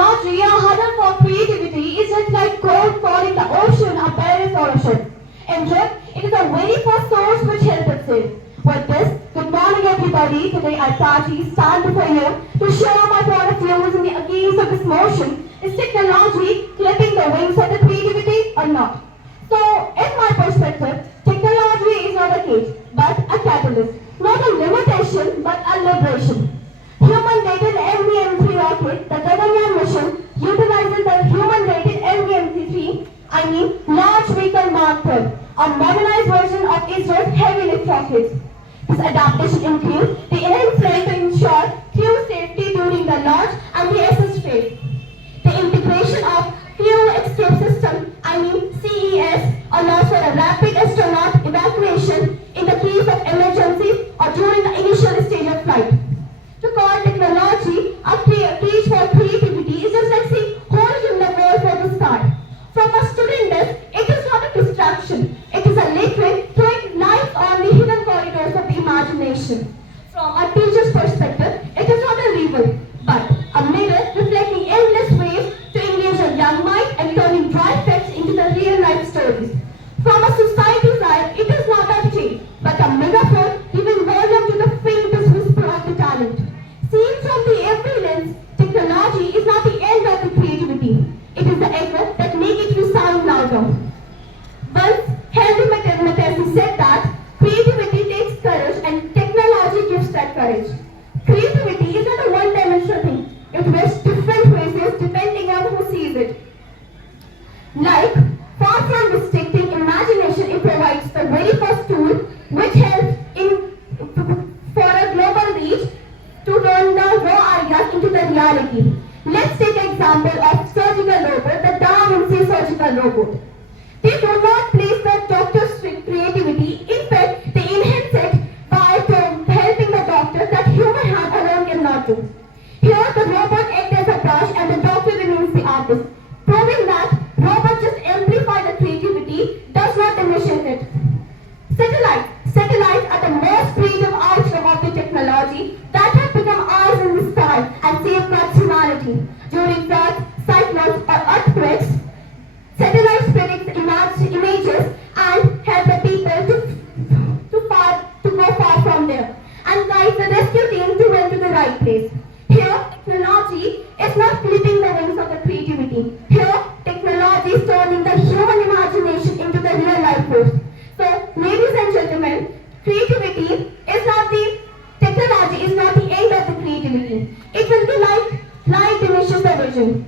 Technology, a huddle for creativity, is just like gold calling the ocean a barrier for a ship. In truth, it is a very first source which helps it sail. With this, good morning everybody. Today I proudly stand before you to share my point of views in the against of this motion. Is technology clipping the wings of the creativity or not? So, in my perspective, technology is not a cage, but a catalyst. Not a limitation, but a liberation. Human-rated MDM-3 rocket, the Gaganyaan mission, utilizes the human-rated MDM-3, Launch Vehicle Mark 12, a modernized version of ISRO's heavy-lift rockets. This adaptation includes the enhanced frame to ensure crew safety during the launch and the assist phase. The integration of Crew Escape System, CES, allows for a rapid astronaut evacuation in the case of emergencies or during the initial stage of flight. To call technology a cage for creativity is just like saying holes in the wall for the sky. From a student desk, it is not a distraction. It is a liquid throwing light on the hidden corridors of the imagination. From a teacher's perspective, it is not a rival, but a mirror reflecting endless ways to engage a young mind and turning dry facts into the real life stories. From a society's eye, it is not a chain, but a megaphone giving volume to the faintest whisper of the talent. Seen from the every lens, technology is not the end of the creativity. It is the echo that makes it resound louder. Once, Henry Matisse said that creativity takes courage and technology gives that courage. Creativity is not a one-dimensional thing. It wears different faces depending on who sees it. Like, far from restricting imagination, it provides the very first tool which helps for a global reach to turn the raw ideas into the reality. Let's take an example of surgical robot, the Da Vinci surgical robot. They do not place the doctor's creativity. In fact, they enhance it by helping the doctor that human hand alone cannot do. Here, the robot acts as a brush and the doctor remains the artist, proving that robots just amplify the creativity, does not diminish it. Satellites are the most creative outcome of the technology that have become eyes in the sky and safeguard humanity. During floods, cyclones, or earthquakes, satellites predict images and help the people to go far from there and guide the rescue team to run to the right place. Here, technology is not clipping the wings of the creativity. Here, technology is turning the human imagination into the real life force. So, ladies and gentlemen, technology is not the end of the creativity. It will be like light diminishes the vision.